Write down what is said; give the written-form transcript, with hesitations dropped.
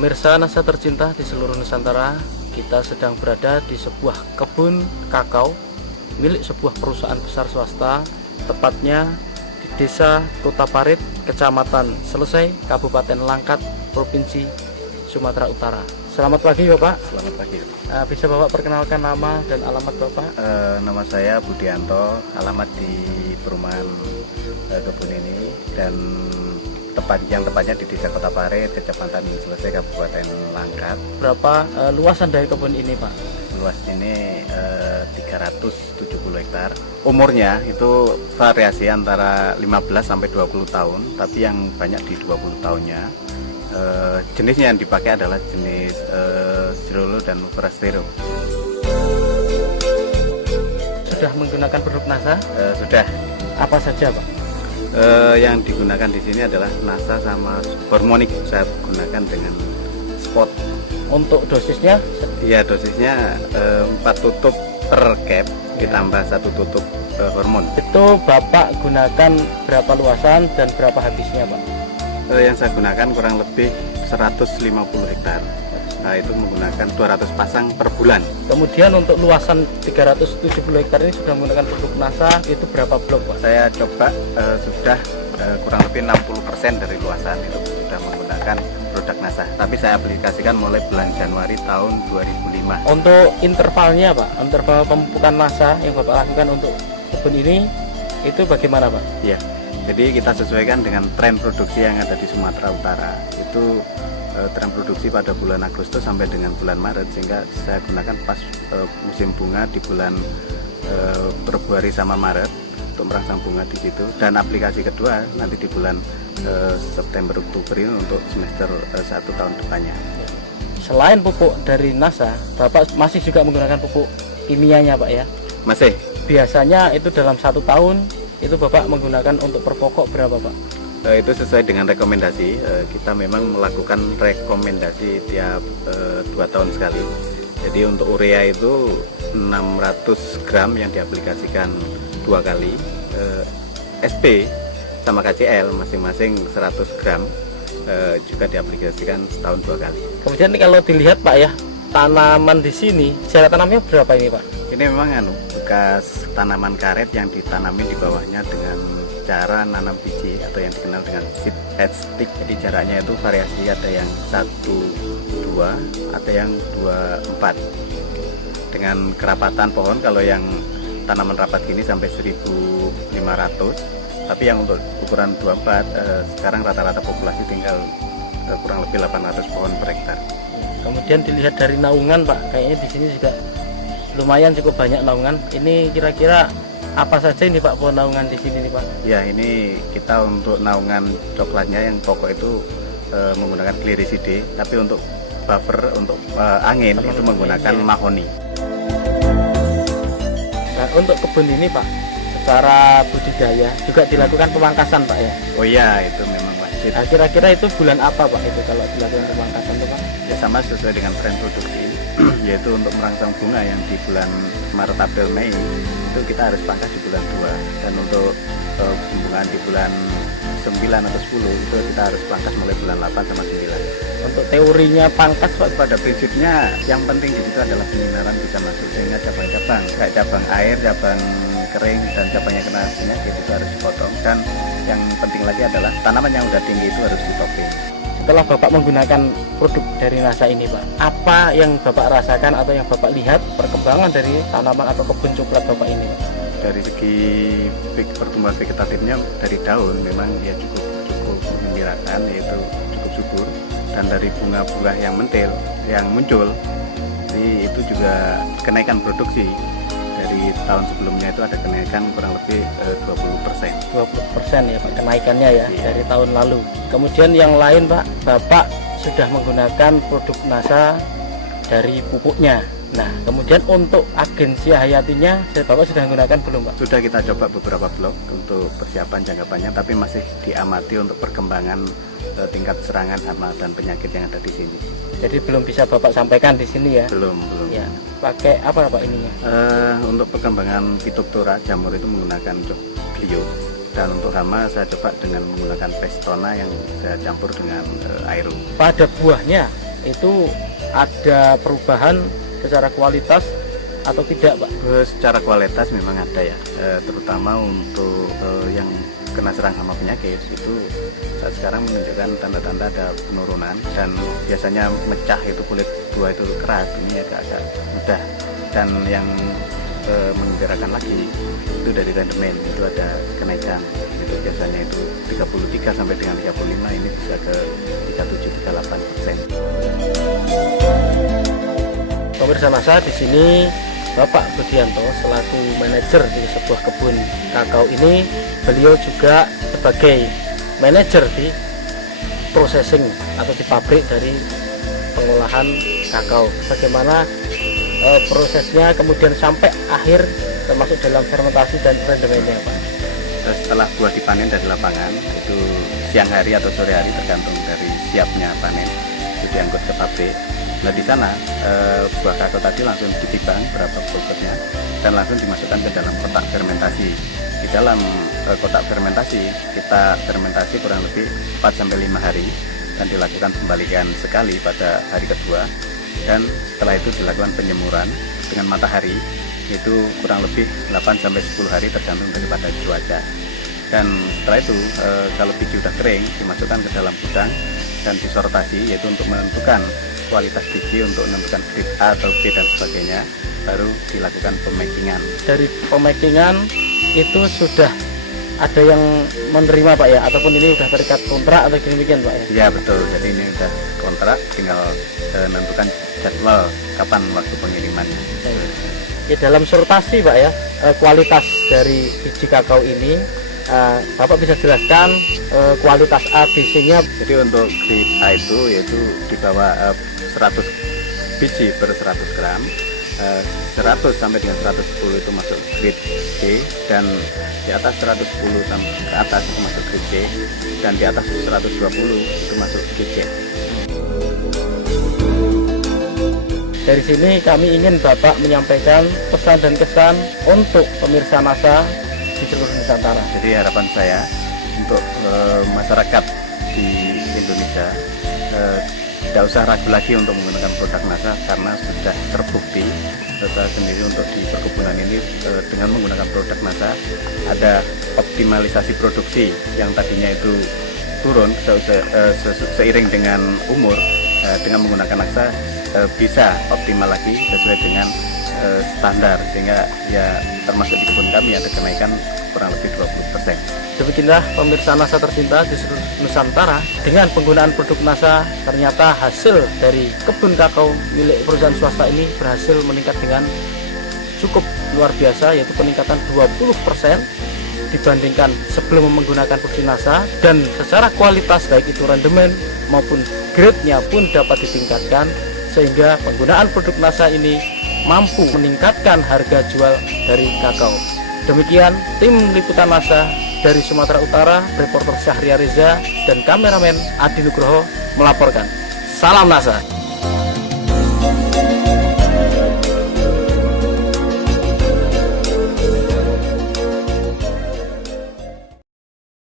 Pemirsa NASA tercinta di seluruh Nusantara, kita sedang berada di sebuah kebun kakao milik sebuah perusahaan besar swasta, tepatnya di Desa Kota Parit, Kecamatan Selesai, Kabupaten Langkat, Provinsi Sumatera Utara. Selamat pagi Bapak. Selamat pagi. Bisa Bapak perkenalkan nama dan alamat Bapak? Nama saya Budianto, alamat di perumahan kebun ini, dan tepatnya di Desa Kota Parit, Kecamatan Selesai, Kabupaten Langkat. Berapa luasan dari kebun ini Pak? Luas ini 370 hektar. Umurnya itu variasi antara 15 sampai 20 tahun, tapi yang banyak di 20 tahunnya. Jenisnya yang dipakai adalah jenis Cirolo dan Forastero. Sudah menggunakan produk NASA? Sudah. Apa saja Pak? Yang digunakan di sini adalah NASA sama hormonik. Saya gunakan dengan spot. Untuk dosisnya? Iya, dosisnya 4 tutup per cap ditambah 1 tutup hormon. Itu Bapak gunakan berapa luasan dan berapa habisnya Pak? Yang saya gunakan kurang lebih 150 hektar. Nah, itu menggunakan 200 pasang per bulan. Kemudian untuk luasan 370 hektar ini sudah menggunakan produk NASA, itu berapa blok Pak? Saya coba sudah kurang lebih 60% dari luasan itu sudah menggunakan produk NASA. Tapi saya aplikasikan mulai bulan Januari tahun 2005. Untuk intervalnya Pak, interval pemupukan NASA yang Bapak lakukan untuk kebun ini, itu bagaimana Pak? Ya, jadi kita sesuaikan dengan tren produksi yang ada di Sumatera Utara. Itu tren produksi pada bulan Agustus sampai dengan bulan Maret, sehingga saya gunakan pas musim bunga di bulan Februari sama Maret untuk merangsang bunga di situ, dan aplikasi kedua nanti di bulan September Oktober ini untuk semester 1 tahun depannya. Selain pupuk dari NASA, Bapak masih juga menggunakan pupuk kimianya Pak ya? Masih. Biasanya itu dalam 1 tahun itu Bapak menggunakan untuk per pokok berapa Pak? Itu sesuai dengan rekomendasi. Kita memang melakukan rekomendasi tiap 2 tahun sekali. Jadi untuk urea itu 600 gram yang diaplikasikan 2 kali. SP sama KCL masing-masing 100 gram juga diaplikasikan setahun 2 kali. Kemudian kalau dilihat Pak ya, tanaman di sini jarak tanamnya berapa ini Pak? Ini memang bekas tanaman karet yang ditanamin di bawahnya dengan cara nanam biji atau yang dikenal dengan seed head stick. Jadi jaraknya itu variasi, ada yang 1-2, ada yang 2-4. Dengan kerapatan pohon, kalau yang tanaman rapat gini sampai 1.500, tapi yang untuk ukuran 24 sekarang rata-rata populasi tinggal kurang lebih 800 pohon per hektar. Kemudian dilihat dari naungan Pak, kayaknya di sini juga lumayan cukup banyak naungan. Ini kira-kira apa saja ini Pak pohon naungan di sini nih Pak? Ya, ini kita untuk naungan coklatnya yang pokok itu menggunakan Gliricidae, tapi untuk buffer untuk angin itu menggunakan mahoni. Nah, untuk kebun ini Pak, secara budidaya juga dilakukan pemangkasan Pak ya? Oh iya, itu memang wajib. Nah, kira-kira itu bulan apa Pak itu kalau dilakukan pemangkasan itu Pak? Ya, sama sesuai dengan tren produksi, yaitu untuk merangsang bunga yang di bulan Maret, April, Mei itu kita harus pangkas di bulan 2, dan untuk pembungaan di bulan 9 atau 10 itu kita harus pangkas mulai bulan 8 sama 9. Untuk teorinya pangkas Pak? Pada prinsipnya yang penting di situ adalah penyinaran bisa masuk, sehingga cabang-cabang kayak cabang air, cabang kering, dan cabangnya kena penyakit itu harus dipotong. Dan yang penting lagi adalah tanaman yang udah tinggi itu harus ditoping. Setelah Bapak menggunakan produk dari NASA ini Pak, apa yang Bapak rasakan atau yang Bapak lihat perkembangan dari tanaman atau kebun coklat Bapak ini Pak? Dari segi pertumbuhan vegetatifnya dari daun memang ya cukup menggembirakan, yaitu cukup subur, dan dari bunga-bunga yang mentil yang muncul, jadi itu juga kenaikan produksi. Dari tahun sebelumnya itu ada kenaikan kurang lebih 20%. 20% ya Pak kenaikannya ya, iya, dari tahun lalu. Kemudian yang lain Pak, Bapak sudah menggunakan produk NASA dari pupuknya. Nah, kemudian untuk agensi hayatinya, Bapak sudah menggunakan belum Pak? Sudah kita coba beberapa blok untuk persiapan jangka panjang, tapi masih diamati untuk perkembangan tingkat serangan hama dan penyakit yang ada di sini. Jadi belum bisa Bapak sampaikan di sini ya? Belum. Ya, pakai apa Pak ininya? Untuk perkembangan Phytophthora jamur itu menggunakan Glio, dan untuk hama saya coba dengan menggunakan Pestona yang saya campur dengan Aero. Pada buahnya itu ada perubahan secara kualitas atau tidak, Pak? Secara kualitas memang ada ya, terutama untuk yang kena serang hama penyakit itu saat sekarang menunjukkan tanda-tanda ada penurunan, dan biasanya mecah itu kulit buah itu keras, ini agak-agak mudah. Dan yang menggembirakan lagi itu dari rendemen itu ada kenaikan, itu biasanya itu 33 sampai dengan 35, ini bisa ke 37-38%. Pemirsa Nasa, di sini Bapak Budianto selaku manajer di sebuah kebun kakao ini, beliau juga sebagai manajer di processing atau di pabrik dari pengolahan kakao. Bagaimana prosesnya kemudian sampai akhir, termasuk dalam fermentasi dan rendemennya, Pak? Setelah buah dipanen dari lapangan itu siang hari atau sore hari tergantung dari siapnya panen, itu diangkut ke pabrik. Nah di sana buah kakao tadi langsung ditimbang berapa bobotnya dan langsung dimasukkan ke dalam kotak fermentasi. Di dalam kotak fermentasi kita fermentasi kurang lebih 4-5 hari dan dilakukan pembalikan sekali pada hari kedua, dan setelah itu dilakukan penjemuran dengan matahari itu kurang lebih 8-10 hari tergantung daripada cuaca. Dan setelah itu kalau biji sudah kering dimasukkan ke dalam gudang dan disortasi, yaitu untuk menentukan kualitas biji, untuk menentukan grade A atau B dan sebagainya, baru dilakukan pemakingan. Dari pemakingan itu sudah ada yang menerima, Pak, ya, ataupun ini sudah terikat kontrak atau demikian, Pak, ya? Iya betul, jadi ini sudah kontrak, tinggal menentukan jadwal kapan waktu pengirimannya. Ya, dalam sortasi, Pak, ya, kualitas dari biji kakao ini, Bapak bisa jelaskan kualitas A, B, C-nya? Jadi untuk grade A itu yaitu di bawah 100 biji per 100 gram, 100 sampai dengan 110 itu masuk grade B, dan di atas 110 sampai ke atas itu masuk grade C, dan di atas 120 itu masuk grade C. Dari sini kami ingin Bapak menyampaikan pesan dan kesan untuk pemirsa Nasa di seluruh Nusantara. Jadi harapan saya untuk masyarakat di Indonesia tidak usah ragu lagi untuk menggunakan produk Nasa, karena sudah terbukti saya sendiri untuk di perkebunan ini dengan menggunakan produk Nasa ada optimalisasi produksi yang tadinya itu turun seiring dengan umur, dengan menggunakan Nasa bisa optimal lagi sesuai dengan standar, sehingga ya termasuk di kebun kami ada kenaikan kurang lebih 20%. Demikianlah pemirsa Nasa tercinta di seluruh Nusantara, dengan penggunaan produk Nasa ternyata hasil dari kebun kakao milik perusahaan swasta ini berhasil meningkat dengan cukup luar biasa, yaitu peningkatan 20% dibandingkan sebelum menggunakan produk Nasa, dan secara kualitas baik itu rendemen maupun grade-nya pun dapat ditingkatkan, sehingga penggunaan produk Nasa ini mampu meningkatkan harga jual dari kakao. Demikian tim liputan Nasa dari Sumatera Utara, reporter Syahria Reza dan kameramen Adi Nugroho melaporkan. Salam Nasa.